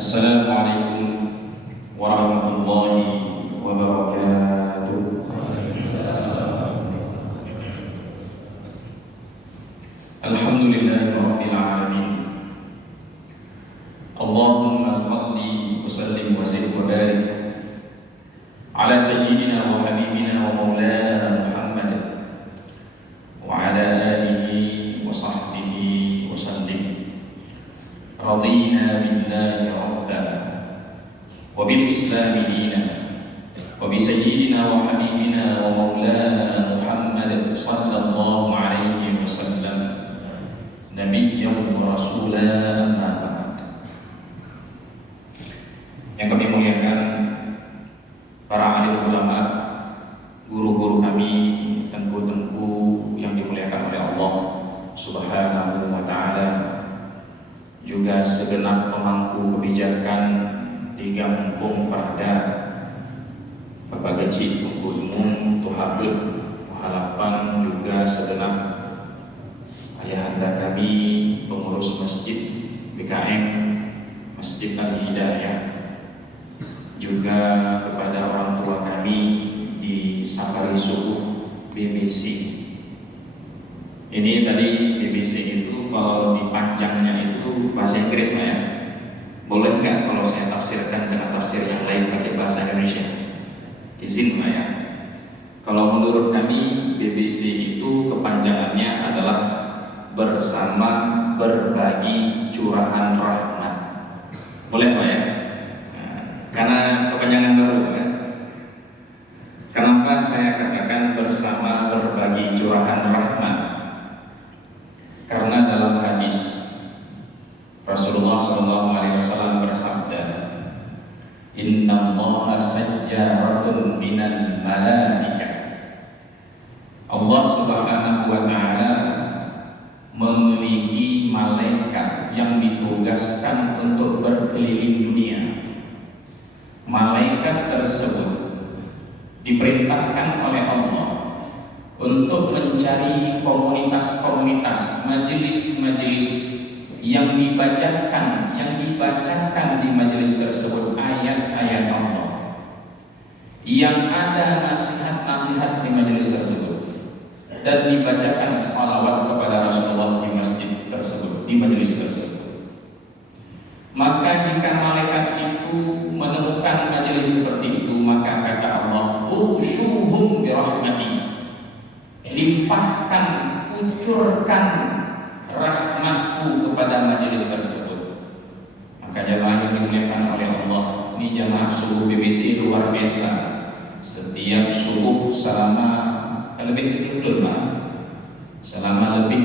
Assalamualaikum warahmatullahi wabarakatuh. Alhamdulillahi rabbil alamin. Allahumma salli wa sallim wa zid wa barik ala sayyidina wa habibina wa maulana Muhammad wa ala alihi wa sahbihi wa sallim. Radina billahi rabba wa bil islami dina wa bi sayyidina wa habibina wa maulana Muhammad sallallahu alaihi wasallam nabiyyan wa rasulan amma ba'd. Yang kami muliakan para alim ulama, guru-guru kami, tengku-tengku yang dimuliakan oleh Allah Subhanahu wa taala, juga segenap pemangku kebijakan di Gampung Perda, Bapak Gaji, Tunggu Umum, Tuhafid, Halapan, juga segenap ayahanda kami, pengurus masjid BKM, Masjid Al-Hidayah, juga kepada orang tua kami di Safari Subuh BBC. Ini tadi BBC itu kalau dipanjangnya itu bahasa Inggris, Pak ya. Boleh nggak kalau saya tafsirkan dengan tafsir yang lain pakai bahasa Indonesia? Izin, Pak ya. Kalau menurut kami BBC itu kepanjangannya adalah bersama berbagi curahan rahmat. Boleh, Pak ya? Nah, karena kepanjangan baru kan. Kenapa saya katakan bersama berbagi curahan rahmat? Karena dalam hadis Rasulullah SAW bersabda, Inna Allaha sajjaratun minal malaikah. Allah Subhanahu wa ta'ala memiliki malaikat yang ditugaskan untuk berkeliling dunia. Malaikat tersebut diperintahkan oleh Allah untuk mencari komunitas-komunitas, majelis-majelis yang dibacakan di majelis tersebut ayat-ayat Allah, yang ada nasihat-nasihat di majelis tersebut, dan dibacakan salawat kepada Rasulullah di masjid tersebut, di majelis tersebut. Maka jika malaikat itu menemukan majelis seperti itu, maka kata Allah, usyuhum birahmati, limpahkan, kucurkan rahmatku kepada majelis tersebut. Maka jamaah yang dimuliakan oleh Allah, ini jamaah subuh BBC luar biasa. Setiap subuh selama lebih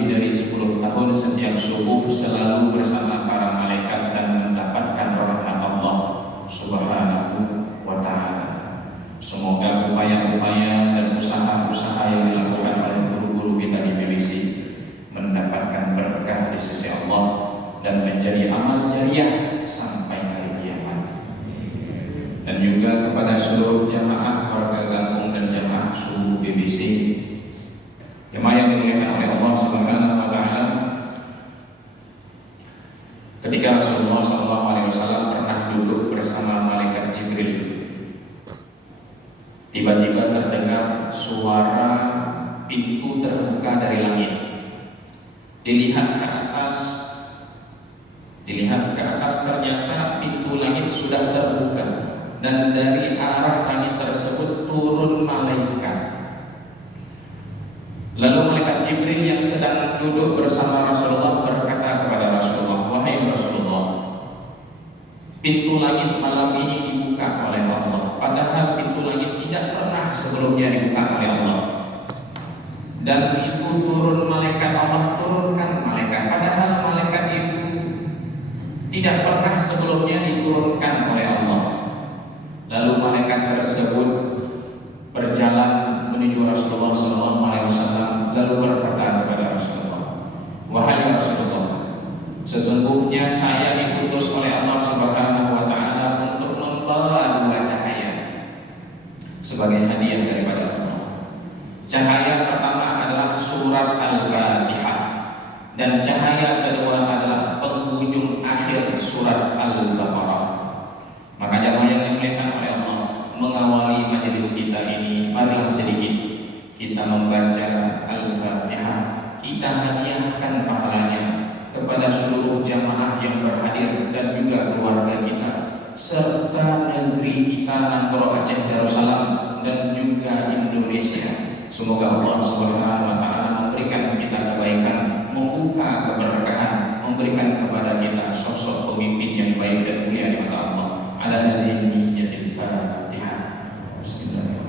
dari 10 tahun, setiap subuh selalu bersama para malaikat dan mendapatkan rahmat Allah Subhanahu wa ta'ala. Semoga upaya-upaya dan usaha-usaha yang dilakukan oleh guru-guru kita di BBC mendapatkan berkah di sisi Allah dan menjadi amal jariah sampai hari kiamat. Dan juga kepada seluruh jamaah warga Gampung dan jamaah subuh BBC, jamaah yang dimuliakan oleh Allah Subhanahu wa ta'ala, ketika Rasulullah SAW pernah duduk bersama malaikat Jibril, tiba-tiba terdengar suara pintu terbuka dari langit. Dilihat ke atas, ternyata pintu langit sudah terbuka, dan dari arah langit tersebut turun malaikat. Lalu malaikat Jibril yang sedang duduk bersama Rasulullah berkata kepada Rasulullah, wahai Rasulullah, pintu langit malam ini dibuka oleh Allah, padahal pintu langit tidak pernah sebelumnya dibuka oleh Allah. Dan itu turun malaikat, Allah turunkan malaikat, padahal malaikat itu tidak pernah sebelumnya diturunkan oleh Allah. Lalu malaikat tersebut berjalan menuju Rasulullah SAW, lalu berkata kepada Rasulullah, wahai Rasulullah, sesungguhnya saya diutus oleh Allah Subhanahu wa ta'ala untuk membawa 2 cahaya sebagai hadiah daripada Allah. Cahaya pertama adalah surat Al-Fatihah, dan cahaya kedua adalah penghujung akhir surat Al-Baqarah. kita membaca Al-Fatihah, kita hadiahkan pahalanya kepada seluruh jamaah yang berhadir dan juga keluarga kita, serta negeri kita Nanggroe Aceh Darussalam dan juga Indonesia. Semoga Allah Subhanahu wa taala memberikan kita kebaikan, membuka keberkahan, memberikan kepada kita sosok pemimpin yang baik dan mulia di mata Allah. Ala hadhihi niyyatil Fatihah. Bismillahirrahmanirrahim.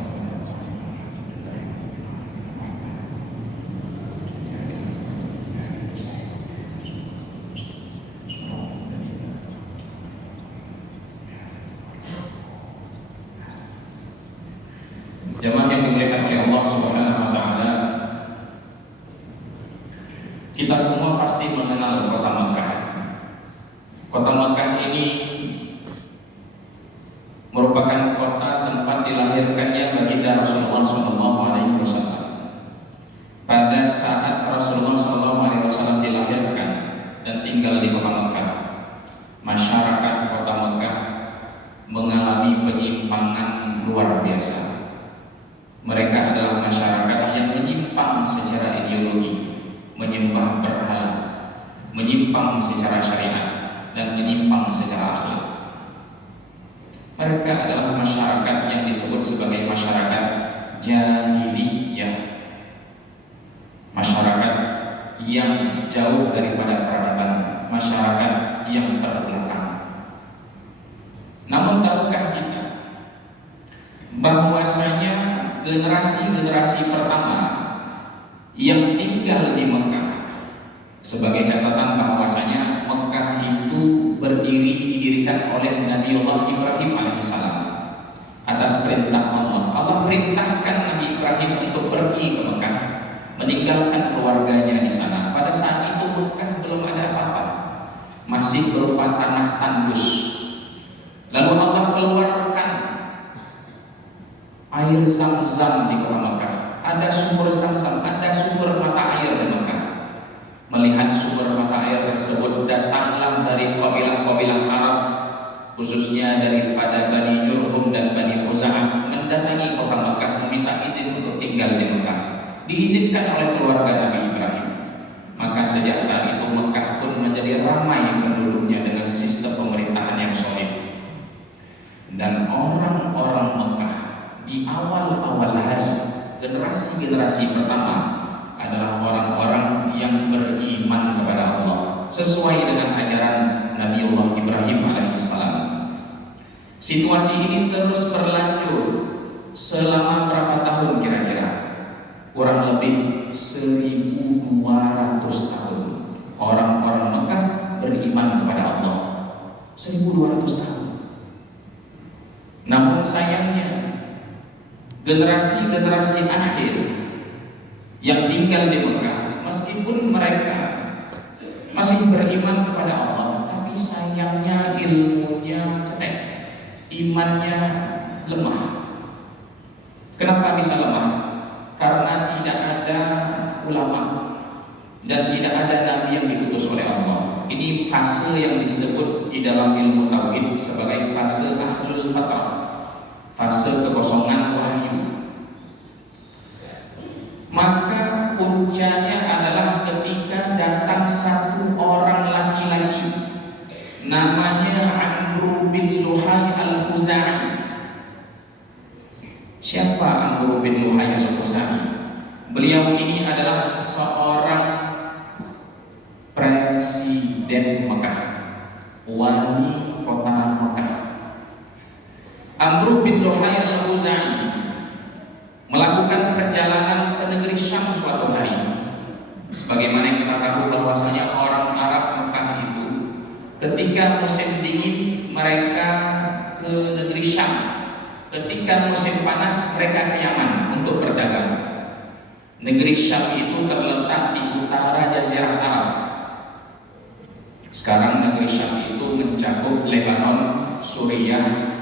Jamaah yang dimuliakan oleh Allah Subhanahu wa taala, kita semua pasti mengenal kota Mekah. Kota Mekah ini merupakan kota tempat dilahirkannya baginda Rasulullah SAW. Pada saat Rasulullah SAW dilahirkan dan tinggal di kota Mekah, masyarakat kota Mekah mengalami penyimpangan luar biasa. Mereka adalah masyarakat yang menyimpang secara ideologi, menyembah berhala, menyimpang secara syariat, dan menyimpang secara akhlak. Mereka adalah masyarakat yang disebut sebagai masyarakat jahiliyah, masyarakat yang jauh daripada peradaban, masyarakat yang terbelakang. Namun tahukah kita bahwasanya generasi-generasi pertama yang tinggal di Mekah, sebagai catatan bahwasanya Mekah itu didirikan oleh Nabiullah Ibrahim alaihissalam atas perintah Allah. Allah perintahkan Nabi Ibrahim untuk pergi ke Mekah, meninggalkan keluarganya di sana. Pada saat itu Mekah belum ada apa-apa, masih berupa tanah tandus. Lalu Allah keluarkan air Zam-Zam di kota Mekah. Ada sumber Zam-Zam, ada sumber mata air di Mekah. Melihat sumber mata air tersebut, datanglah dari kabilah-kabilah Arab, khususnya daripada Bani Jurhum dan Bani Khuza'ah, mendatangi kota Mekah meminta izin untuk tinggal di Mekah. Diizinkan oleh keluarga Nabi Ibrahim. Maka sejak saat itu Mekah pun menjadi ramai penduduknya dengan sistem pemerintahan yang solid. Dan orang-orang Mekah di awal-awal hari, generasi-generasi pertama adalah orang-orang yang beriman kepada Allah sesuai dengan ajaran Nabiullah Ibrahim alaihissalam. Situasi ini terus berlanjut selama berapa tahun kira-kira? Kurang lebih 1200 tahun orang-orang Mekah beriman kepada Allah. 1200 tahun. Namun sayangnya generasi-generasi akhir yang tinggal di Mekah, meskipun mereka masih beriman kepada Allah, tapi sayangnya ilmunya cetek, imannya lemah. Kenapa bisa lemah? Karena tidak ada ulama dan tidak ada nabi yang diutus oleh Allah. Ini fase yang disebut di dalam ilmu tauhid sebagai fase ahlul fatrah, fase kekosongan wahyu. Maka puncanya adalah ketika datang satu orang laki-laki namanya Amr bin Luhai al-Khuzai. Siapa Amr bin Luhai al-Khuzai? Beliau ini adalah seorang presiden Mekah, wali kota Mekah. Amr bin Luhai al-Khuzai melakukan perjalanan ke negeri Syam suatu hari. Sebagaimana yang kita tahu bahwasanya orang Arab Mekah itu ketika musim dingin mereka ke negeri Syam, ketika musim panas mereka ke Yaman untuk berdagang. Negeri Syam itu terletak di utara Jazirah Arab. Sekarang negeri Syam itu mencakup Lebanon, Suriah,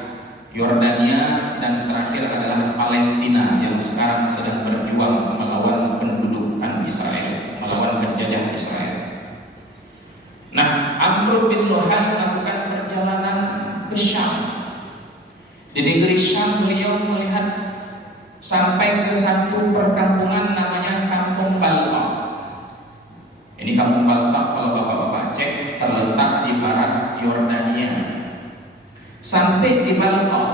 Yordania, dan terakhir adalah Palestina yang sekarang sedang berjuang melawan pendudukan Israel, melawan penjajah Israel. Nah, Amr bin Luhai melakukan perjalanan ke Syam. Di negeri Syam beliau melihat sampai ke satu perkampungan namanya Kampung Balqa. Ini Kampung Balqa kalau bapak-bapak cek terletak di barat Yordania. Sampai di Balqa,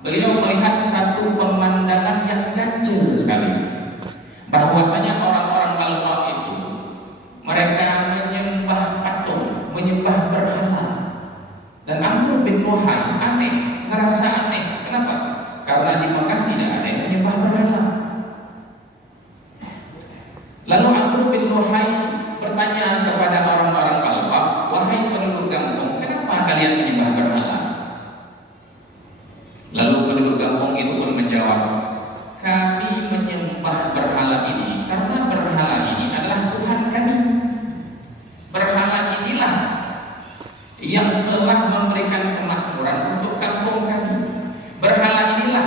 beliau melihat satu pemandangan yang ganjil sekali. Bahwasanya orang-orang Balqa itu mereka menyembah patung, menyembah berhala. Dan Amr bin Luhai aneh, ngerasa aneh. Kenapa? Karena di Mekah tidak ada yang menyembah berhala. Lalu Amr bin Luhai bertanya kepada orang-orang Balqa, wahai penduduk kampung, kenapa kalian menyembah berhala? Lalu penduduk kampung itu pun menjawab, kami menyembah berhala ini karena berhala ini adalah Tuhan kami. Berhala inilah yang telah memberikan kemakmuran untuk kampung kami. Berhala inilah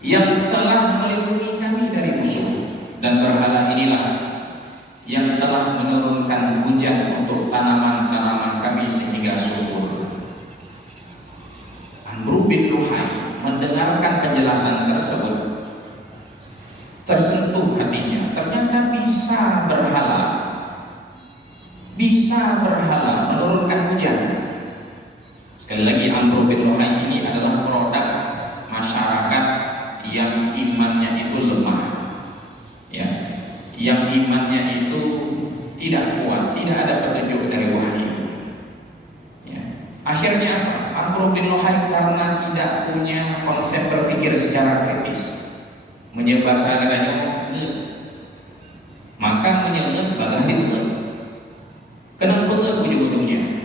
yang telah melindungi kami dari musuh. Dan berhala inilah yang telah menurunkan hujan untuk tanaman-tanaman kami sehingga subur. Amr bin Luhai mendengarkan penjelasan tersebut, tersentuh hatinya. Ternyata bisa berhala menurunkan hujan. Sekali lagi, Amr bin Luhai ini adalah produk masyarakat yang imannya itu lemah, ya, yang imannya itu tidak kuat, tidak ada petunjuk dari wahyu. Ya. Akhirnya apa? Amr bin Luhai karena tidak punya konsep berpikir secara kritis, menyembah seadanya, maka menyembah bagaimana? Kenapa ujung-ujungnya?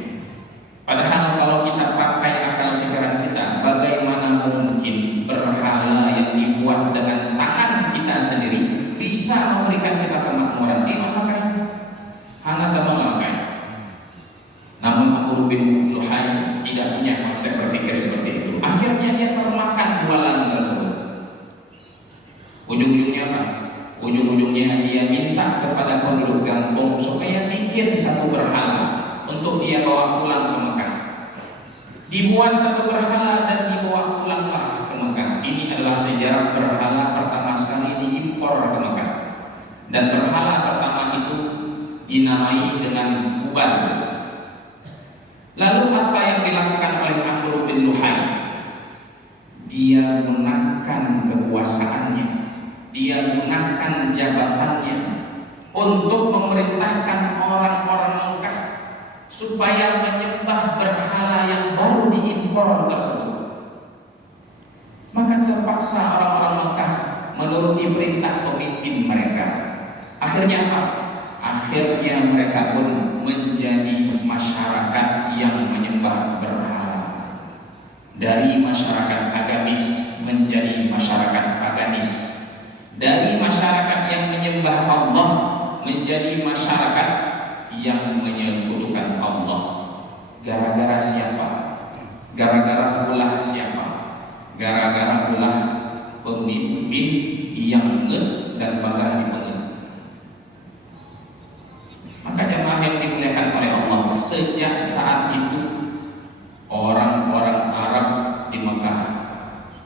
Padahal kalau kita pakai akal pikiran kita, bagaimana mungkin berhala yang dibuat dengan tangan kita sendiri bisa memberikan kita kemakmuran? Hana tamalakai. Namun Amr bin Luhai tidak punya konsep berpikir seperti itu. Akhirnya dia termakan bualan tersebut. Ujung-ujungnya apa? Ujung-ujungnya dia minta kepada penduduk kampung supaya bikin satu berhala untuk dia bawa pulang ke Mekah. Dibuat satu berhala dan dibawa pulanglah ke Mekah. Ini adalah sejarah berhala pertama sekali diimpor ke Mekah. Dan berhala pertama itu dinamai dengan Hubal. Lalu apa yang dilakukan oleh Amr bin Luhai? Dia menaikkan kekuasaannya, dia gunakan jabatannya untuk memerintahkan orang-orang Mekah supaya menyembah berhala yang baru diimpor tersebut. Maka terpaksa orang-orang Mekah menuruti perintah pemimpin mereka. Akhirnya apa? Akhirnya mereka pun menjadi masyarakat yang menyembah berhala. Dari masyarakat agamis menjadi masyarakat paganis. Dari masyarakat yang menyembah Allah menjadi masyarakat yang menyekutukan Allah. Gara-gara siapa? Gara-gara ulah siapa? Gara-gara ulah pemimpin yang ngeh dan bangga dipengen. Maka jemaah yang dimuliakan oleh Allah, sejak saat itu orang-orang Arab di Mekah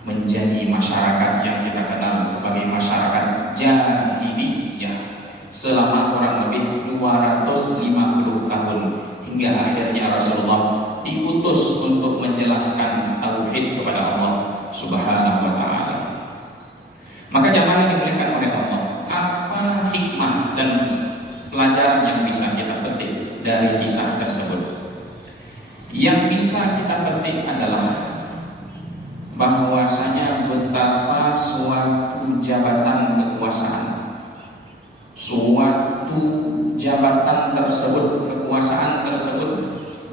menjadi masyarakat yang kita kenal sebagai masyarakat jahiliyah selama kurang lebih 250 tahun, hingga akhirnya Rasulullah diutus untuk menjelaskan tauhid kepada Allah Subhanahu wa ta'ala. Maka jemaah yang dimuliakan oleh Allah, apa hikmah dan pelajaran yang bisa kita petik dari kisah tersebut? Yang bisa kita petik adalah bahwasanya betapa suatu jabatan kekuasaan, suatu jabatan tersebut, kekuasaan tersebut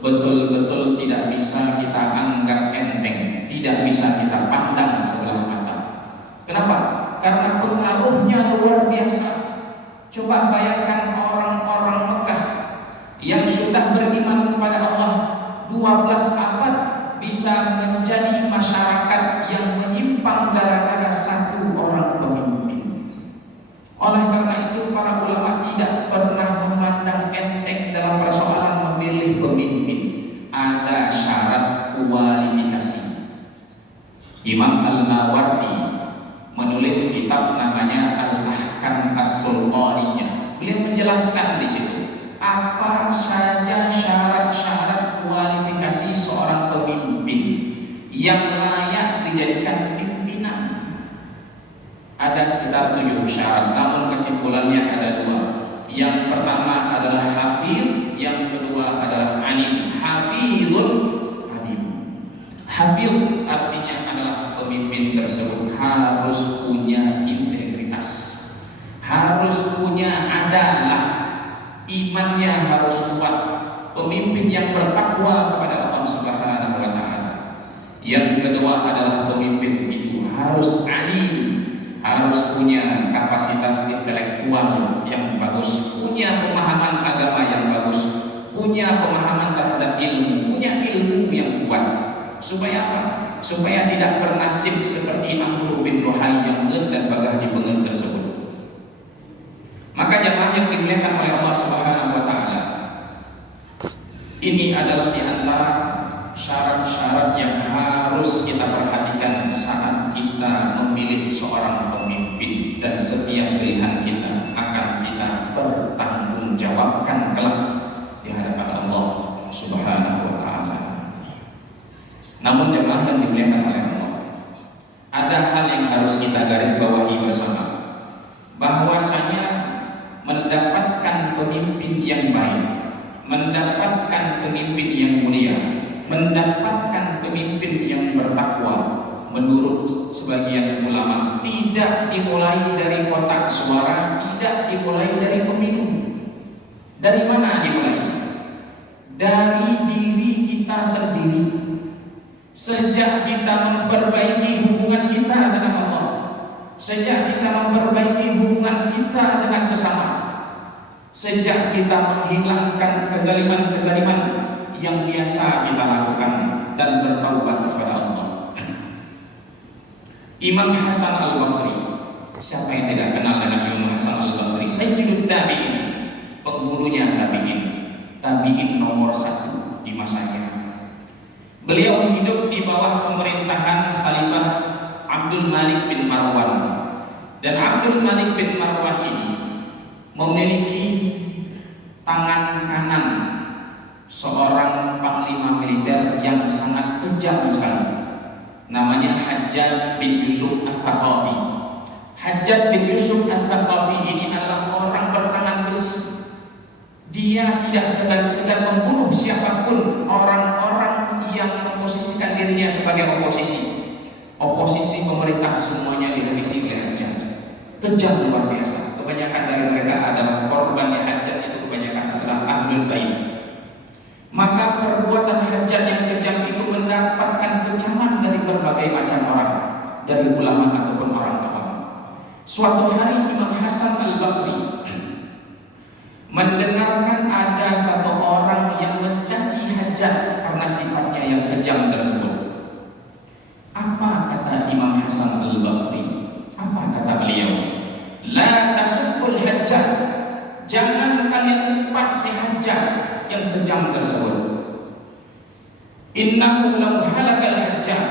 betul-betul tidak bisa kita anggap enteng, tidak bisa kita pandang sebelah mata. Kenapa? Karena pengaruhnya luar biasa. Coba bayangkan orang-orang Mekah yang sudah beriman kepada Allah 12 abad bisa menjadi masyarakat yang menyimpang gara-gara satu orang pemimpin. Oleh karena itu para ulama tidak pernah memandang enteng dalam persoalan memilih pemimpin. Ada syarat kualifikasi. Imam Al-Mawardi menulis kitab namanya Al-Ahkam As-Sultaniyah. Beliau menjelaskan di situ apa saja syarat-syarat kualifikasi seorang pemimpin yang layak dijadikan pimpinan. Ada sekitar 7 syarat, namun kesimpulannya ada 2. Yang pertama adalah hafidh, yang kedua adalah alim. Hafidhun alim. Hafidh artinya adalah pemimpin tersebut harus punya integritas, harus punya adalah, imannya harus kuat, pemimpin yang bertakwa kepada Allah Subhanahu wa taala. Yang kedua adalah pemimpin itu harus alim, harus punya kapasitas intelektual yang bagus, punya pemahaman agama yang bagus, punya pemahaman terhadap ilmu, punya ilmu yang kuat. Supaya apa? Supaya tidak bernasib seperti Amr bin Luhai yang dan bagah di bengen tersebut. Maka jemaah yang dimuliakan oleh Allah Subhanahu wa taala, ini adalah di antara syarat-syarat yang harus kita perhatikan saat kita memilih seorang pemimpin, dan setiap pilihan kita akan kita pertanggungjawabkan kelak di hadapan Allah Subhanahu wa taala. Namun jemaah yang dimuliakan oleh Allah, ada hal yang harus kita garis bawahi bersama, bahwasanya mendapatkan pemimpin yang baik, mendapatkan pemimpin yang mulia, mendapatkan pemimpin yang bertakwa, menurut sebagian ulama tidak dimulai dari kotak suara, tidak dimulai dari pemilu. Dari mana dimulai? Dari diri kita sendiri. Sejak kita memperbaiki hubungan kita dengan Allah, sejak kita memperbaiki hubungan kita dengan sesama, sejak kita menghilangkan kezaliman-kezaliman yang biasa kita lakukan dan bertaubat kepada Allah. Imam Hasan Al-Basri, siapa yang tidak kenal dengan Imam Hasan Al-Basri? Sayyidut Tabi'in, penghulunya tabi'in, tabi'in nomor 1 di masanya. Beliau hidup di bawah pemerintahan Khalifah Abdul Malik bin Marwan, dan Abdul Malik bin Marwan ini memiliki tangan kanan seorang panglima militer yang sangat kejam sekali, namanya Hajjaj bin Yusuf Al-Thaqafi. Hajjaj bin Yusuf Al-Thaqafi ini adalah orang bertangan besi. Dia tidak segan-segan membunuh siapapun orang-orang yang memposisikan dirinya sebagai oposisi. Oposisi pemerintah semuanya dihabisi oleh Hajjaj. Kejam luar biasa. Kebanyakan dari mereka adalah korbannya Hajjaj, itu kebanyakan adalah ahlul bait. Maka perbuatan Hajjaj yang kejam itu mendapatkan kecaman dari berbagai macam orang, dari ulama ataupun orang awam. Suatu hari Imam Hasan Al-Basri mendengarkan ada satu orang yang mencaci Hajjaj karena sifatnya yang kejam tersebut. Apa kata Imam Hasan Al-Basri? Apa kata beliau? La tasubbul Hajjaj, jangan kalian umpat si Hajjaj yang kejam tersebut. Innahu law halakal Hajjaj,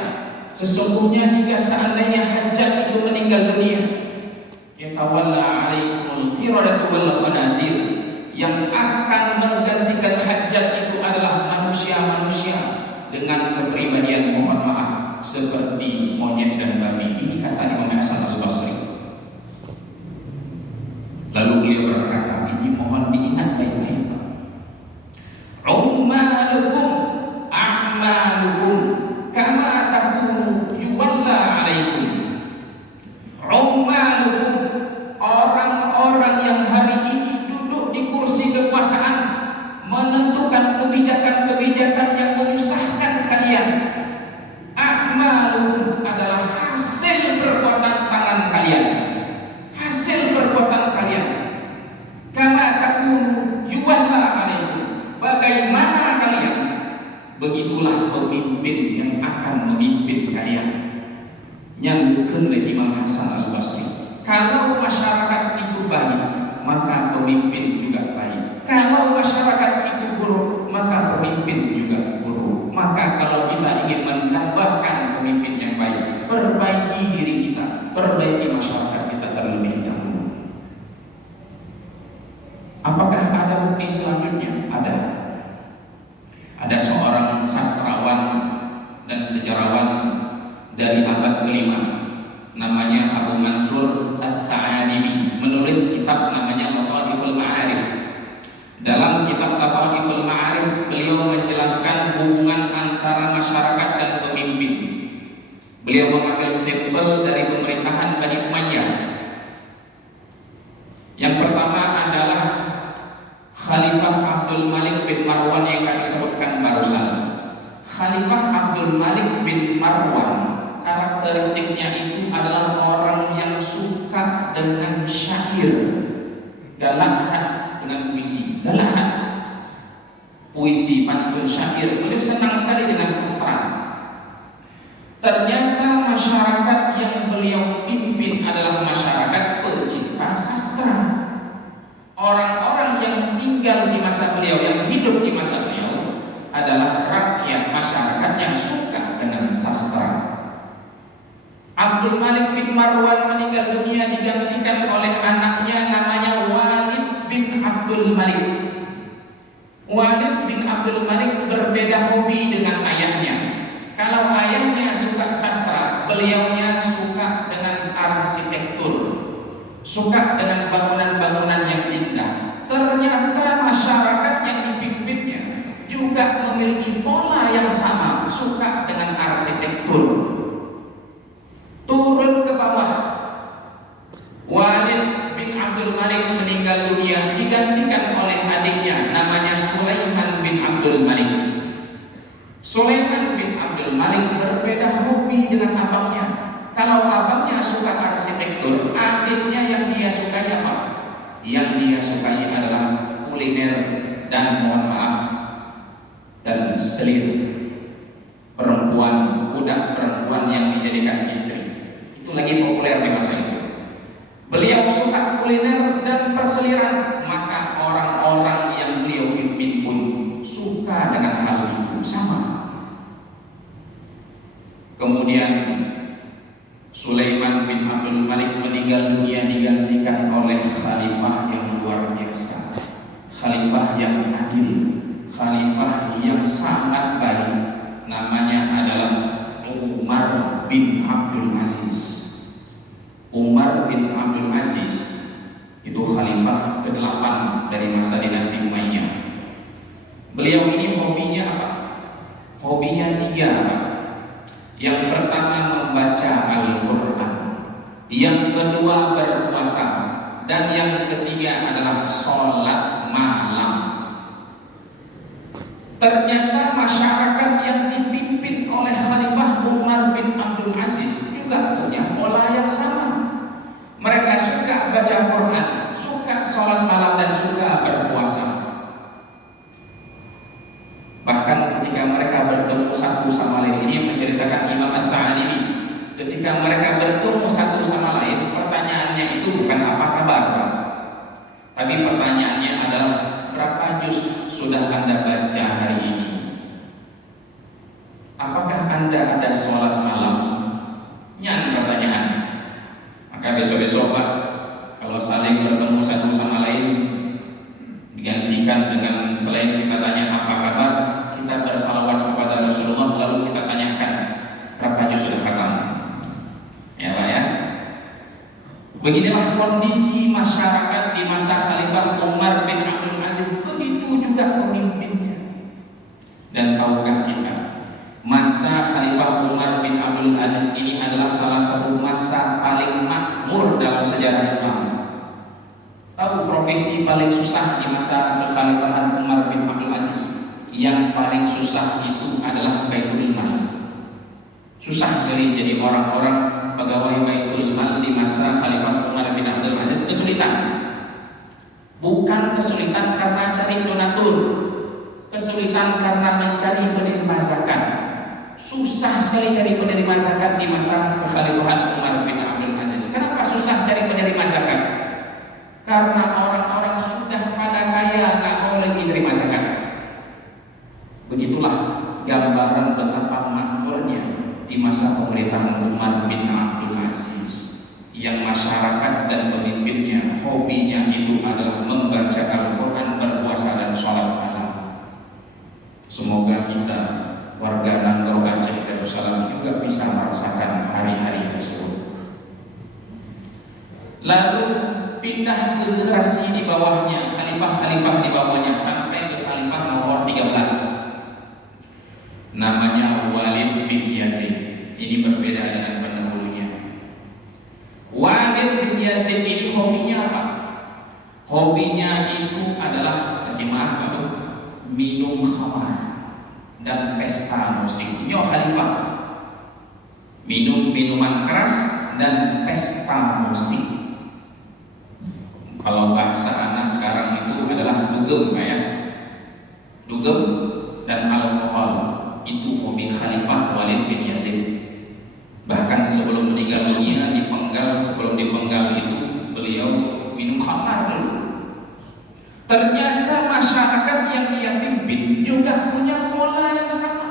sesungguhnya jika seandainya Hajjaj itu meninggal dunia, yatawalla alaikumul qiradatu wal khanazir, yang akan menggantikan Hajjaj itu adalah manusia-manusia dengan kepribadian, mohon maaf, seperti monyet dan babi. Ini kata Imam Hasan Al-Basri. Lalu beliau berkata, ini mohon diingat baik-baik. Ummalukum a'malukum kama takunu yuwalla alaikum. Ummalukum, orang-orang yang hari ini di kursi kekuasaan menentukan kebijakan-kebijakan yang menyusahkan kalian. A'malukum adalah hasil perbuatan tangan kalian, hasil perbuatan kalian. Kama takunu yuwalla alaikum, bagaimana kalian, begitulah pemimpin yang akan memimpin kalian. Yang oleh Imam Hasan Al-Basri, kalau masyarakat itu baik, maka pemimpin juga baik. Kalau masyarakat itu buruk, maka pemimpin juga buruk. Maka kalau kita ingin mendapatkan pemimpin yang baik, perbaiki diri kita, perbaiki selanjutnya ada seorang sastrawan dan sejarawan dari abad kelima, namanya Abu Mansur Al-Tha'alibi, menulis kitab namanya Lataiful Ma'arif. Dalam kitab Lataiful Ma'arif beliau menjelaskan hubungan antara masyarakat dan pemimpin. Beliau mengambil sampel dari pemerintahan Bani Umayyah. Yang pertama adalah Khalifah Abdul Malik bin Marwan yang kami sebutkan barusan. Khalifah Abdul Malik bin Marwan, karakteristiknya itu adalah orang yang suka dengan syair, galahan dengan puisi, galahan, puisi, pantun, syair. Beliau senang sekali dengan sastra. Ternyata masyarakat yang beliau pimpin adalah masyarakat pecinta sastra. Orang-orang yang tinggal di masa beliau, yang hidup di masa beliau adalah rakyat masyarakat yang suka dengan sastra. Abdul Malik bin Marwan meninggal dunia digantikan oleh anaknya namanya Walid bin Abdul Malik. Walid bin Abdul Malik berbeda hobi dengan ayahnya. Kalau ayahnya suka sastra, beliaunya suka dengan arsitektur, suka dengan bangunan-bangunan yang indah. Ternyata masyarakat yang dipimpinnya juga memiliki pola yang sama, suka dengan arsitektur. Turun ke bawah, Walid bin Abdul Malik meninggal dunia digantikan oleh adiknya namanya Sulaiman bin Abdul Malik. Sulaiman bin Abdul Malik berbeda hobi dengan abangnya. Kalau abangnya suka arsitektur, adiknya yang dia sukai apa? Yang dia sukai adalah kuliner dan mohon maaf dan selir. Perempuan, budak perempuan yang dijadikan istri. Itu lagi populer di masa itu. Beliau suka kuliner dan perseliran, maka orang-orang yang beliau pimpin pun suka dengan hal itu sama. Kemudian Sulaiman bin Abdul Malik meninggal dunia digantikan oleh khalifah yang luar biasa, khalifah yang adil, khalifah yang sangat baik. Namanya adalah Umar bin Abdul Aziz. Umar bin Abdul Aziz itu khalifah ke-8 dari masa dinasti Umayyah. Beliau ini hobinya apa? Hobinya 3. Yang pertama membaca Al-Quran, yang kedua berpuasa, dan yang ketiga adalah sholat malam. Ternyata masyarakat yang dipimpin oleh Khalifah Umar bin Abdul Aziz juga punya pola yang sama. Mereka suka baca Quran, suka sholat malam, dan suka berpuasa. Bahkan ketika mereka bertemu satu sama lain, ini yang menceritakan Imam Al-Tha'alibi. Ketika mereka bertemu satu sama lain, pertanyaannya itu bukan apa kabar, tapi pertanyaannya adalah berapa juz sudah Anda baca hari ini? Apakah Anda ada sholat malam? Ini pertanyaan. Maka besok-besok Pak, kalau saling bertemu satu sama lain, digantikan dengan selain kita tanya apa kabar, kita bersalawat kepada Rasulullah, lalu kita tanyakan berapa juz sudah khatam. Ya Pak ya. Beginilah kondisi masyarakat di masa Khalifah Umar bin Abdul Aziz. Begitu juga pemimpinnya. Dan tahukah kita, masa Khalifah Umar bin Abdul Aziz ini adalah salah satu masa paling makmur dalam sejarah Islam. Tahu profesi paling susah di masa kekhalifahan Umar bin Abdul Aziz? Yang paling susah itu adalah Baitul Mal. Susah sekali jadi orang-orang pegawai Baitul Mal di masa Khalifah Umar bin Abdul Aziz. Kesulitan. Bukan kesulitan karena cari donatur, kesulitan karena mencari penerima zakat. Susah sekali cari penerima zakat di masa kekhalifahan Umar bin Abdul Aziz. Kenapa susah cari penerima zakat? Karena orang-orang sudah pada kaya, nggak mau lagi terima zakat. Begitulah gambaran betapa makmurnya di masa pemerintahan Umar bin Abdul Aziz, yang masyarakat dan pemimpinnya hobinya itu adalah membaca Al-Quran, berpuasa dan sholat. Semoga kita warga Nanggau Aceh Darussalam juga bisa merasakan hari-hari tersebut. Lalu pindah ke generasi di bawahnya, khalifah-khalifah di bawahnya sampai ke khalifah nomor 13. Namanya Walid bin Yazid. Ini berbeda dengan pendahulunya. Walid bin Yazid ini hobinya apa? Hobinya itu adalah jemaah atau minum khamar dan pesta musik. Ini khalifah. Minum minuman keras dan pesta musik. Kalau bahasa anak sekarang itu adalah dugem, ya. Dugem dan alkohol itu hobi khalifah Walid bin Yazid. Bahkan sebelum meninggal dunia sebelum dipenggal itu beliau minum khamar dulu. Ternyata masyarakat yang dia pimpin juga punya pola yang sama.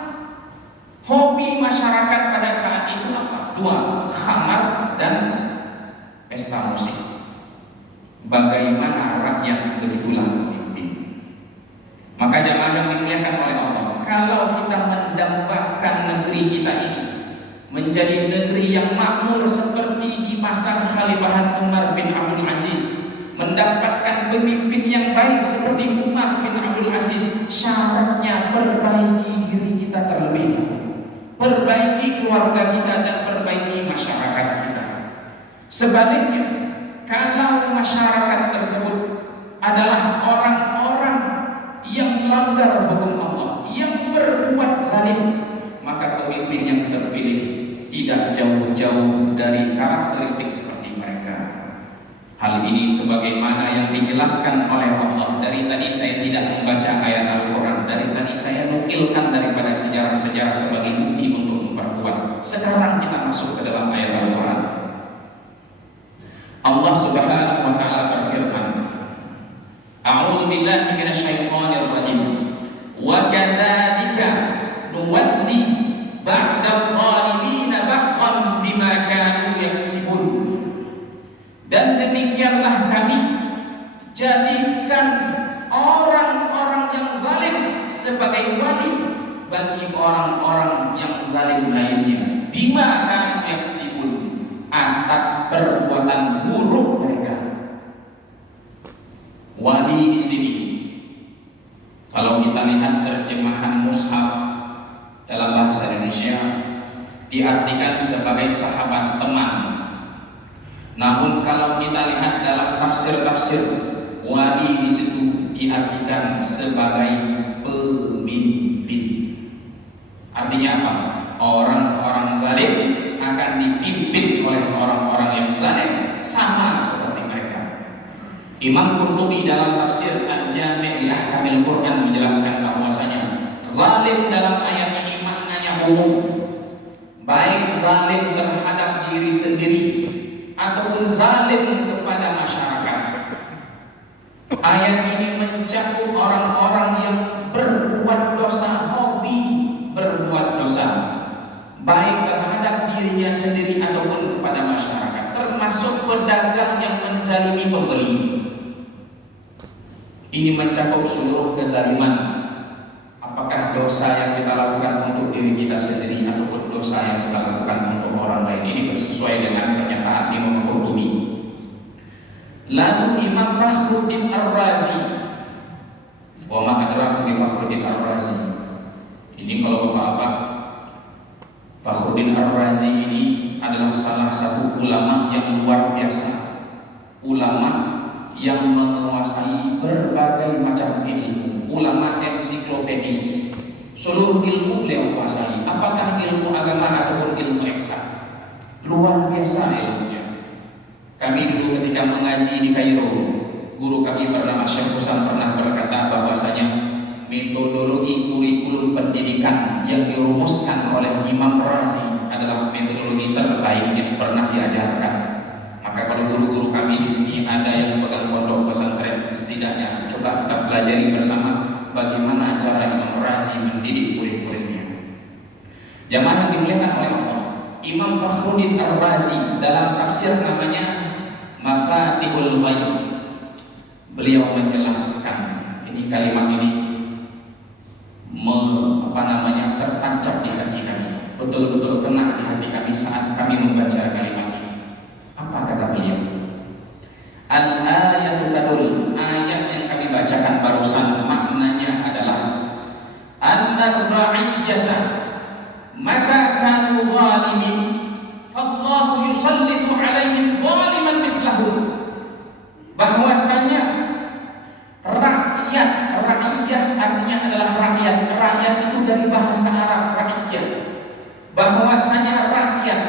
Hobi masyarakat pada saat itu apa? Dua, khamar dan pesta musik. Bagaimana rakyat begitulah memimpin. Maka jamaah yang dimuliakan oleh Allah, kalau kita mendambakan negeri kita ini menjadi negeri yang makmur seperti di masa Khalifahan Umar bin Abdul Aziz, mendapatkan pemimpin yang baik seperti Umar bin Abdul Aziz, syaratnya perbaiki diri kita terlebih dahulu, perbaiki keluarga kita dan perbaiki masyarakat kita. Sebaliknya, kalau masyarakat tersebut adalah orang-orang yang melanggar hukum Allah, yang berbuat zalim, maka pemimpin yang terpilih tidak jauh-jauh dari karakteristik seperti mereka. Hal ini sebagaimana yang dijelaskan oleh Allah. Dari tadi saya tidak membaca ayat Al-Quran, dari tadi saya nukilkan daripada sejarah-sejarah sebagai bukti untuk memperkuat. Sekarang kita masuk ke dalam ayat Al-Quran. Allah Subhanahu wa taala berfirman, A'udzu billahi minasyaitonir rajim. Wa kadzalika nuwalli ba'dal zalimin ba'dhan bima kanu yaksibun. Dan demikianlah kami jadikan orang-orang yang zalim sebagai wali bagi orang-orang yang zalim lainnya. Bima kanu yaksibun, atas perbuatan buruk mereka. Wali di sini, kalau kita lihat terjemahan mushaf dalam bahasa Indonesia, diartikan sebagai sahabat teman. Namun kalau kita lihat dalam tafsir-tafsir, wali di situ diartikan sebagai pemimpin. Artinya apa? Orang-orang zalim akan dipimpin oleh orang-orang yang zalim, sama seperti mereka. Imam Qurtubi dalam tafsir Al-Jami' li Ahkamil Quran menjelaskan bahwasanya zalim dalam ayat ini maknanya umum, baik zalim terhadap diri sendiri ataupun zalim kepada masyarakat. Ayat ini mencakup orang-orang yang berbuat dosa, hobi berbuat dosa, baik terhadap dirinya sendiri ataupun kepada masyarakat, termasuk pedagang yang menzalimi pembeli. Ini mencakup seluruh kezaliman. Apakah dosa yang kita lakukan untuk diri kita sendiri ataupun dosa yang kita lakukan untuk orang lain. Ini sesuai dengan pernyataan Imam Qurtubi. Lalu Imam Fakhruddin Ar-Razi, wa ma adraka bi Fakhruddin Ar-Razi. Ini kalau Bapak Fakhruddin Ar-Razi ini adalah salah satu ulama yang luar biasa, ulama yang menguasai berbagai macam ilmu, ulama ensiklopedis. Seluruh ilmu beliau kuasai, apakah ilmu agama ataupun ilmu eksak. Luar biasa ilmunya. Kami dulu ketika mengaji di Kairo, guru kami bernama Syekh Husan pernah berkata bahwasanya metodologi kurikulum pendidikan yang dirumuskan oleh Imam Razi adalah metodologi terbaik yang pernah diajarkan. Maka kalau guru-guru kami di sini ada yang pegang pondok pesantren, setidaknya coba kita pelajari bersama bagaimana cara Imam Razi mendidik murid-muridnya. Jamaah yang dimuliakan oleh Allah, Imam Fakhruddin Ar-Razi dalam tafsir namanya Mafatihul Ghaib, beliau menjelaskan, ini kalimat ini tertancap di hati kami, betul-betul kena di hati kami saat kami membaca kalimat ini. Apa kata beliau? Al-ayatu tadul, ayat yang kami bacakan barusan maknanya adalah annar ra'iyyata maka kanu zalimin fallahu yusallitu alaihim zaliman mithlahum, bahwasanya rakyat, rakyat artinya adalah rakyat. Rakyat itu dari bahasa Arab rakyat, bahwasanya rakyat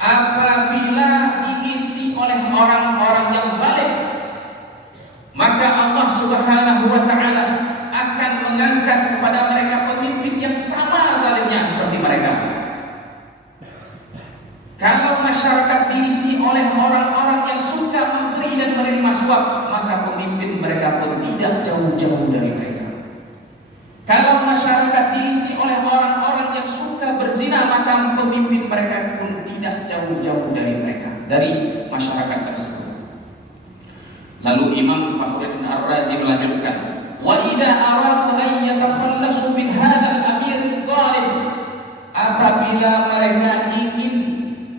apabila diisi oleh orang-orang yang zalim, maka Allah Subhanahu wa taala akan mengangkat kepada mereka pemimpin yang sama zalimnya seperti mereka. Kalau masyarakat diisi oleh orang-orang yang suka memberi dan menerima suap, maka pemimpin mereka pun tidak jauh-jauh dari mereka. Kalau masyarakat diisi oleh orang-orang yang suka berzina, maka pemimpin mereka pun tidak jauh-jauh dari mereka, dari masyarakat tersebut. Lalu Imam Fakhruddin Ar-Razi melanjutkan, wa idza aradu an yatakhallasu min hadzal amir zalim, apabila mereka ingin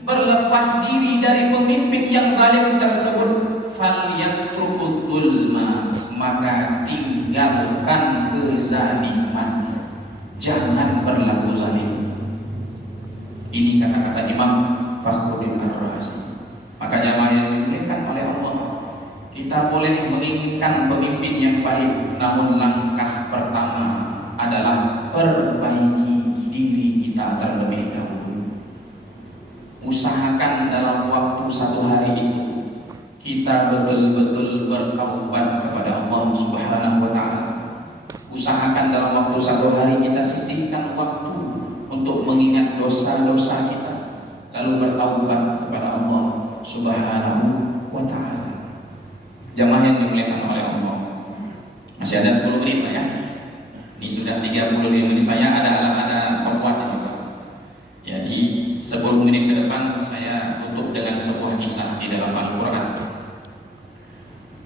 berlepas diri dari pemimpin yang zalim tersebut, falyatrukul dzulma, maka tinggalkan kezaliman, jangan berlaku zalim. Ini kata-kata Imam Fakhruddin Ar-Razi. Maka jamaah yang dimuliakan oleh Allah, kita boleh menginginkan pemimpin yang baik, namun langkah pertama adalah perbaiki diri kita terlebih dahulu. Usahakan dalam waktu 1 hari itu kita betul-betul bertaubat kepada Allah Subhanahu wa taala. Usahakan dalam waktu 1 hari kita sisihkan waktu untuk mengingat dosa-dosa kita, lalu bertaubat kepada Allah Subhanahu wa taala. Jamaah yang dimuliakan oleh Allah, masih ada 10 menit ya. Ini sudah 35 menit. Saya ada stopwatch juga. Jadi 10 menit ke depan saya tutup dengan sebuah kisah di dalam Al-Quran.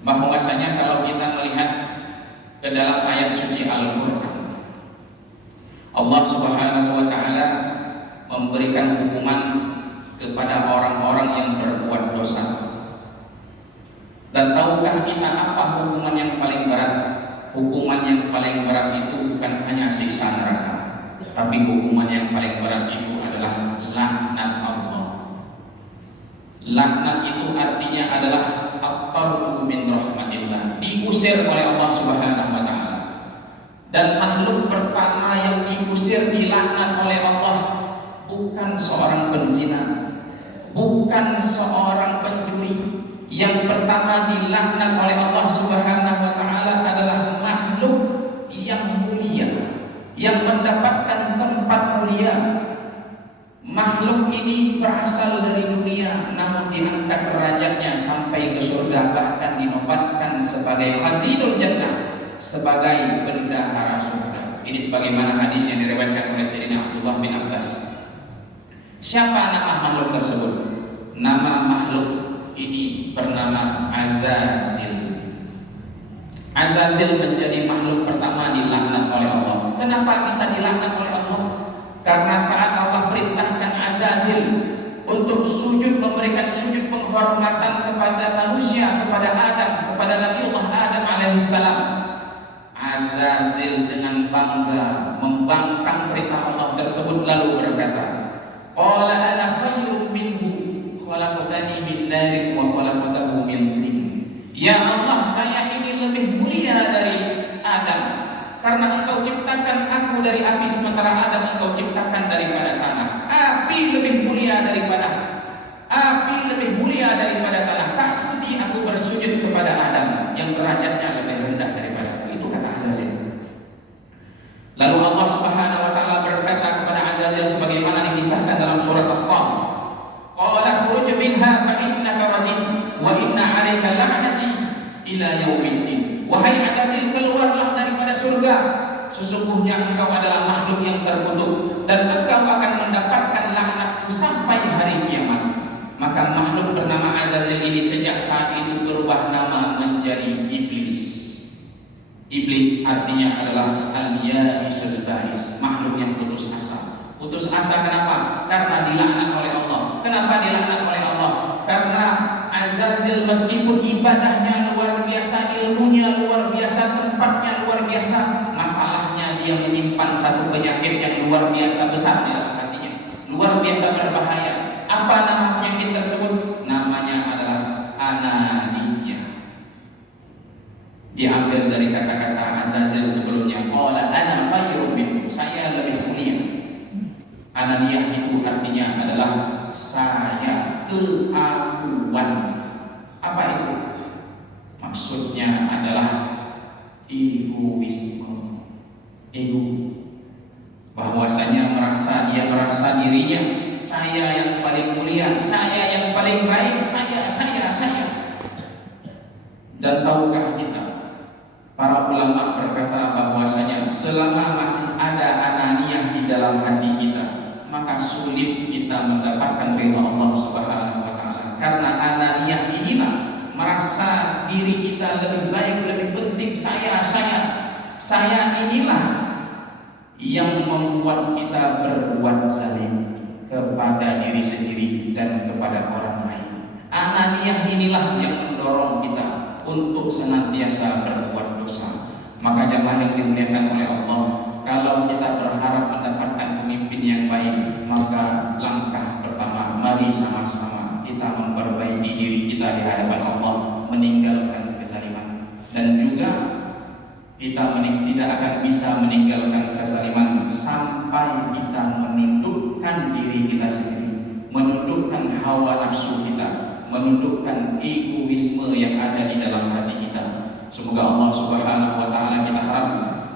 Bahwasanya kalau kita melihat ke dalam ayat suci Al-Quran, Allah Subhanahu wa taala memberikan hukuman kepada orang-orang yang berbuat dosa. Dan tahukah kita apa hukuman yang paling berat? Hukuman yang paling berat itu bukan hanya siksa neraka, tapi hukuman yang paling berat itu adalah laknat Allah. Laknat itu artinya adalah at-tardu min rahmatillah, diusir oleh Allah Subhanahu wa taala. Dan makhluk pertama yang diusir, dilaknat oleh Allah bukan seorang penzina, bukan seorang pencuri. Yang pertama dilaknat oleh Allah Subhanahu wa taala adalah makhluk yang mulia, yang mendapatkan tempat mulia. Makhluk ini berasal dari dunia, namun diangkat derajatnya sampai ke surga, bahkan dinobatkan sebagai khazinul jannah, sebagai bendahara surga. Ini sebagaimana hadis yang diriwayatkan oleh Sayyidina Abdullah bin Abbas. Siapa nama makhluk tersebut? Nama makhluk ini bernama Azazil. Azazil menjadi makhluk pertama dilaknat oleh Allah. Kenapa bisa dilaknat oleh Allah? Karena saat Allah perintahkan Azazil untuk sujud, memberikan sujud penghormatan kepada manusia, kepada Adam, kepada Nabiullah Adam alaihissalam, Azazil dengan bangga membangkang perintah Allah tersebut lalu berkata, qala ana khairun minhu khalaqtani min narin wa khalaqtahu min tin. Ya Allah, saya ini lebih mulia dari Adam, karena engkau ciptakan aku dari api, sementara Adam engkau ciptakan daripada tanah. Api lebih mulia daripada tanah. Tak sudi aku bersujud kepada Adam yang derajatnya lebih rendah daripada aku. Itu kata Azazil. Lalu Allah Subhanahu wa taala berkata kepada Azazil sebagaimana dikisahkan dalam surat As-Saff, qala khruj minha fa innaka rajim wa inna 'alaika la'nati ila yaumiddin. Wahai Azazil, keluarlah daripada surga, sesungguhnya engkau adalah makhluk yang terkutuk dan engkau akan mendapatkan laknatku sampai hari kiamat. Maka makhluk bernama Azazil ini sejak saat itu berubah nama menjadi iblis. Iblis artinya adalah al-ya'isul ba'is, makhluk yang putus asa. Putus asa kenapa? Karena dilaknat oleh Allah. Kenapa dilaknat oleh Allah? Karena Azazil meskipun ibadahnya luar biasa, ilmunya luar biasa, tempatnya luar biasa, masalahnya dia menyimpan satu penyakit yang luar biasa besar di dalam hatinya, luar biasa berbahaya. Apa nama penyakit tersebut? Namanya adalah ananiyah. Diambil dari kata-kata Azazil sebelumnya, qala ana khairun minhu, saya lebih mulia. Ananiyah itu artinya adalah saya keakuan. Apa itu? Maksudnya adalah egoisme, ego. Bahwasanya dia merasa dirinya saya yang paling mulia, saya yang paling baik, saya. Dan tahukah kita, para ulama berkata bahwasanya selama masih ada ananiyah di dalam hati kita, maka sulit kita mendapatkan ridha Allah Subhanahu wa taala. Karena ananiyah inilah merasa diri kita lebih baik, lebih penting, saya inilah yang membuat kita berbuat zalim kepada diri sendiri dan kepada orang lain. Ananiyah inilah yang mendorong kita untuk senantiasa berbuat dosa. Maka jemaah yang dimuliakan oleh Allah, kalau kita berharap mendapatkan pemimpin yang baik, maka langkah pertama, mari sama-sama kita memperbaiki diri kita di hadapan Allah, meninggalkan kezaliman. Dan juga kita tidak akan bisa meninggalkan kezaliman sampai kita menundukkan diri kita sendiri, menundukkan hawa nafsu kita, menundukkan egoisme yang ada di dalam hati kita. Semoga Allah Subhanahu wa taala, kita harap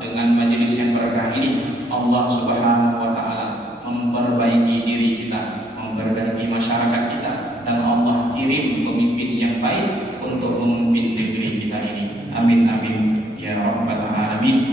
dengan majelis yang berkah ini, Allah Subhanahu wa taala memperbaiki diri kita, memperbaiki masyarakat kita, dan Allah kirim pemimpin yang baik untuk memimpin negeri kita ini. Amin amin ya rabbal alamin.